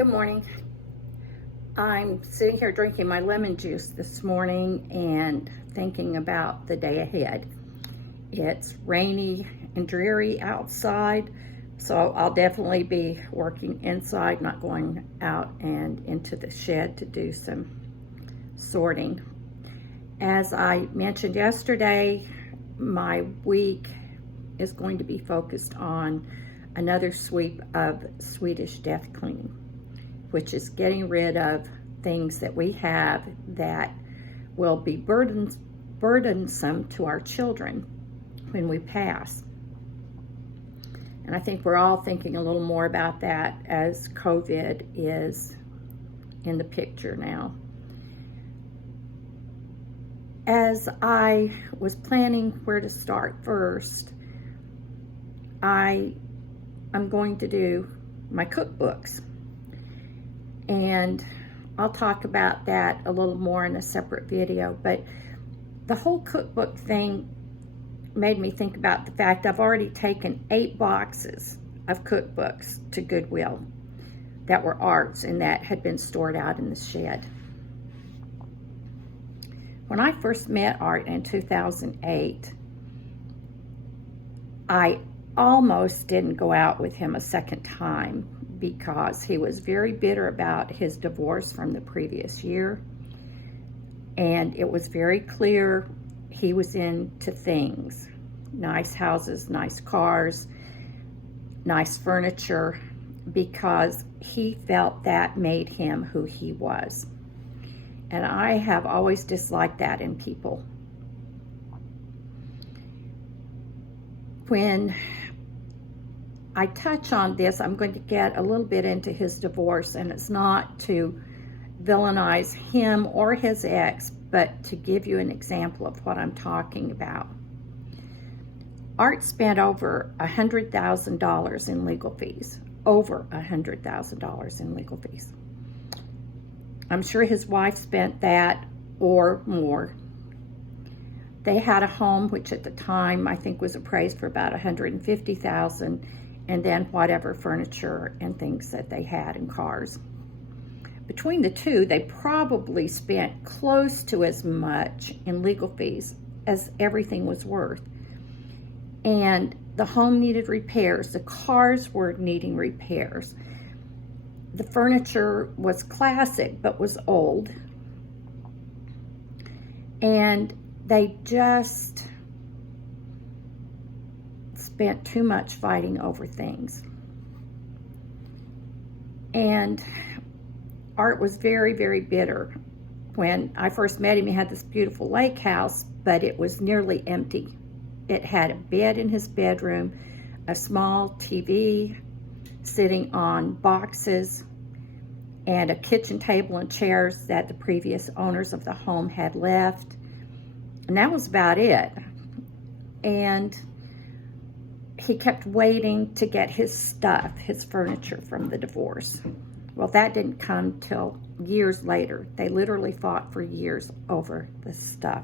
Good morning. I'm sitting here drinking my lemon juice this morning and thinking about the day ahead. It's rainy and dreary outside, so I'll definitely be working inside, not going out and into the shed to do some sorting. As I mentioned yesterday, my week is going to be focused on another sweep of Swedish death cleaning, which is getting rid of things that we have that will be burdensome to our children when we pass. And I think we're all thinking a little more about that as COVID is in the picture now. As I was planning where to start first, I'm going to do my cookbooks. And I'll talk about that a little more in a separate video, but the whole cookbook thing made me think about the fact I've already taken 8 boxes of cookbooks to Goodwill that were Art's and that had been stored out in the shed. When I first met Art in 2008, I almost didn't go out with him a second time because he was very bitter about his divorce from the previous year. And it was very clear he was into things. Nice houses, nice cars, nice furniture, because he felt that made him who he was. And I have always disliked that in people. When I touch on this, I'm going to get a little bit into his divorce, and it's not to villainize him or his ex, but to give you an example of what I'm talking about. Art spent over $100,000 in legal fees, over $100,000 in legal fees. I'm sure his wife spent that or more. They had a home which at the time I think was appraised for about $150,000, and then whatever furniture and things that they had and cars. Between the two, they probably spent close to as much in legal fees as everything was worth. And the home needed repairs. The cars were needing repairs. The furniture was classic, but was old. And they just spent too much fighting over things. And Art was very, very bitter. When I first met him, he had this beautiful lake house, but it was nearly empty. It had a bed in his bedroom, a small TV sitting on boxes, and a kitchen table and chairs that the previous owners of the home had left. And that was about it. And he kept waiting to get his stuff, his furniture from the divorce. Well, that didn't come till years later. They literally fought for years over the stuff.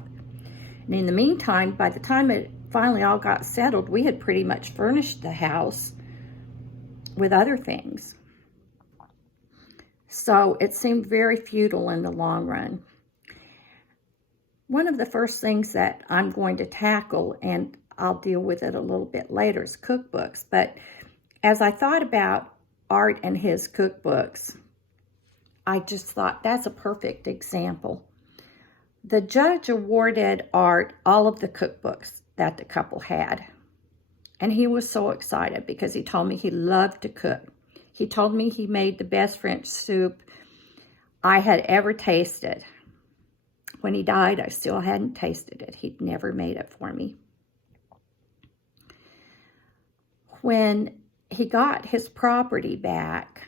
And in the meantime, by the time it finally all got settled, we had pretty much furnished the house with other things. So it seemed very futile in the long run. One of the first things that I'm going to tackle, and I'll deal with it a little bit later, is cookbooks. But as I thought about Art and his cookbooks, I just thought that's a perfect example. The judge awarded Art all of the cookbooks that the couple had. And he was so excited because he told me he loved to cook. He told me he made the best French soup I had ever tasted. When he died, I still hadn't tasted it. He'd never made it for me. When he got his property back,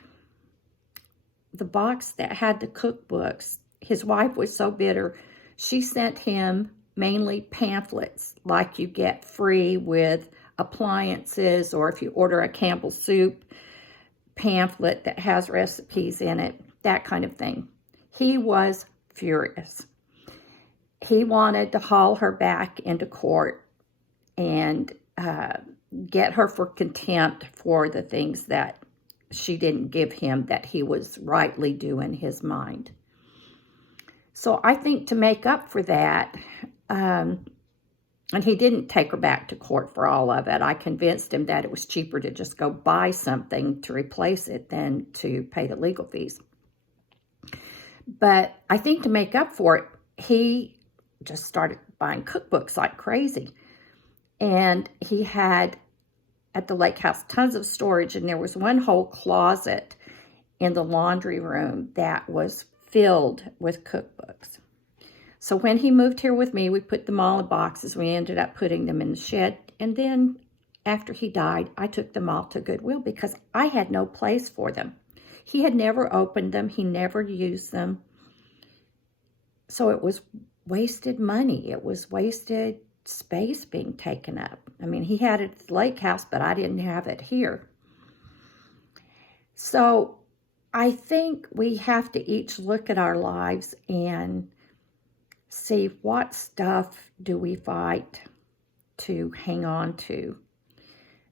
the box that had the cookbooks, his wife was so bitter, she sent him mainly pamphlets like you get free with appliances, or if you order a Campbell's soup pamphlet that has recipes in it, that kind of thing. He was furious. He wanted to haul her back into court and get her for contempt for the things that she didn't give him that he was rightly due in his mind. So I think to make up for that, and he didn't take her back to court for all of it. I convinced him that it was cheaper to just go buy something to replace it than to pay the legal fees. But I think to make up for it, he just started buying cookbooks like crazy. And he had, at the lake house, tons of storage. And there was one whole closet in the laundry room that was filled with cookbooks. So when he moved here with me, we put them all in boxes. We ended up putting them in the shed. And then after he died, I took them all to Goodwill because I had no place for them. He had never opened them. He never used them. So it was wasted money. It was wasted space being taken up. I mean, he had it at the lake house, but I didn't have it here. So I think we have to each look at our lives and see what stuff do we fight to hang on to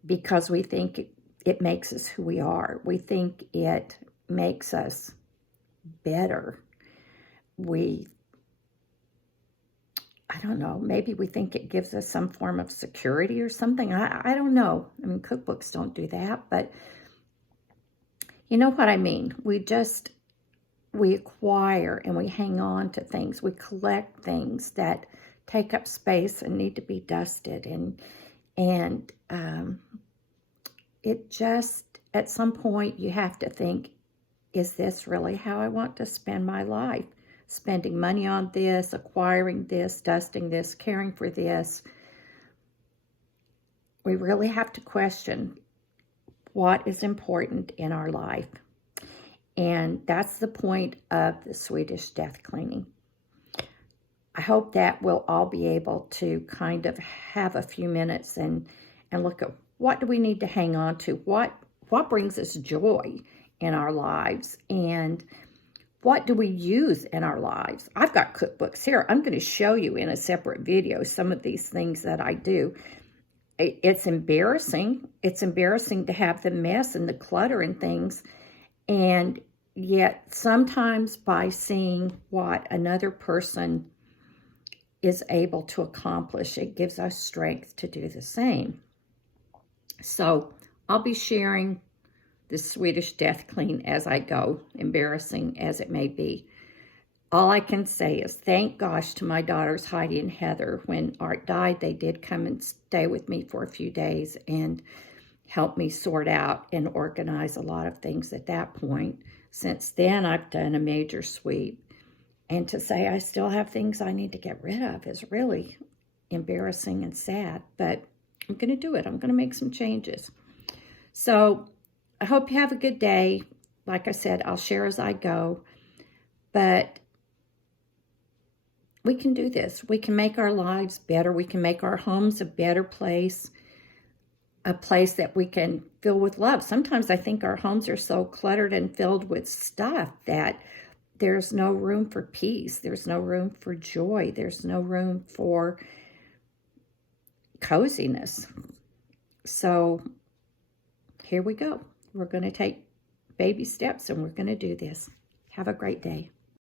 because we think it makes us who we are. We think it makes us better. I don't know, maybe we think it gives us some form of security or something. I don't know. I mean, cookbooks don't do that, but you know what I mean. We acquire and we hang on to things. We collect things that take up space and need to be dusted. And it just, at some point, you have to think, is this really how I want to spend my life? Spending money on this, acquiring this, dusting this, caring for this. We really have to question what is important in our life. And that's the point of the Swedish death cleaning. I hope that we'll all be able to kind of have a few minutes and look at what do we need to hang on to, what brings us joy in our lives, and what do we use in our lives? I've got cookbooks here. I'm going to show you in a separate video some of these things that I do. It's embarrassing. It's embarrassing to have the mess and the clutter and things. And yet sometimes by seeing what another person is able to accomplish, it gives us strength to do the same. So I'll be sharing the Swedish death clean as I go, embarrassing as it may be. All I can say is thank gosh to my daughters Heidi and Heather. When Art died, they did come and stay with me for a few days and help me sort out and organize a lot of things at that point. Since then, I've done a major sweep. And to say I still have things I need to get rid of is really embarrassing and sad. But I'm going to do it. I'm going to make some changes. So I hope you have a good day. Like I said, I'll share as I go. But we can do this. We can make our lives better. We can make our homes a better place, a place that we can fill with love. Sometimes I think our homes are so cluttered and filled with stuff that there's no room for peace. There's no room for joy. There's no room for coziness. So here we go. We're going to take baby steps and we're going to do this. Have a great day.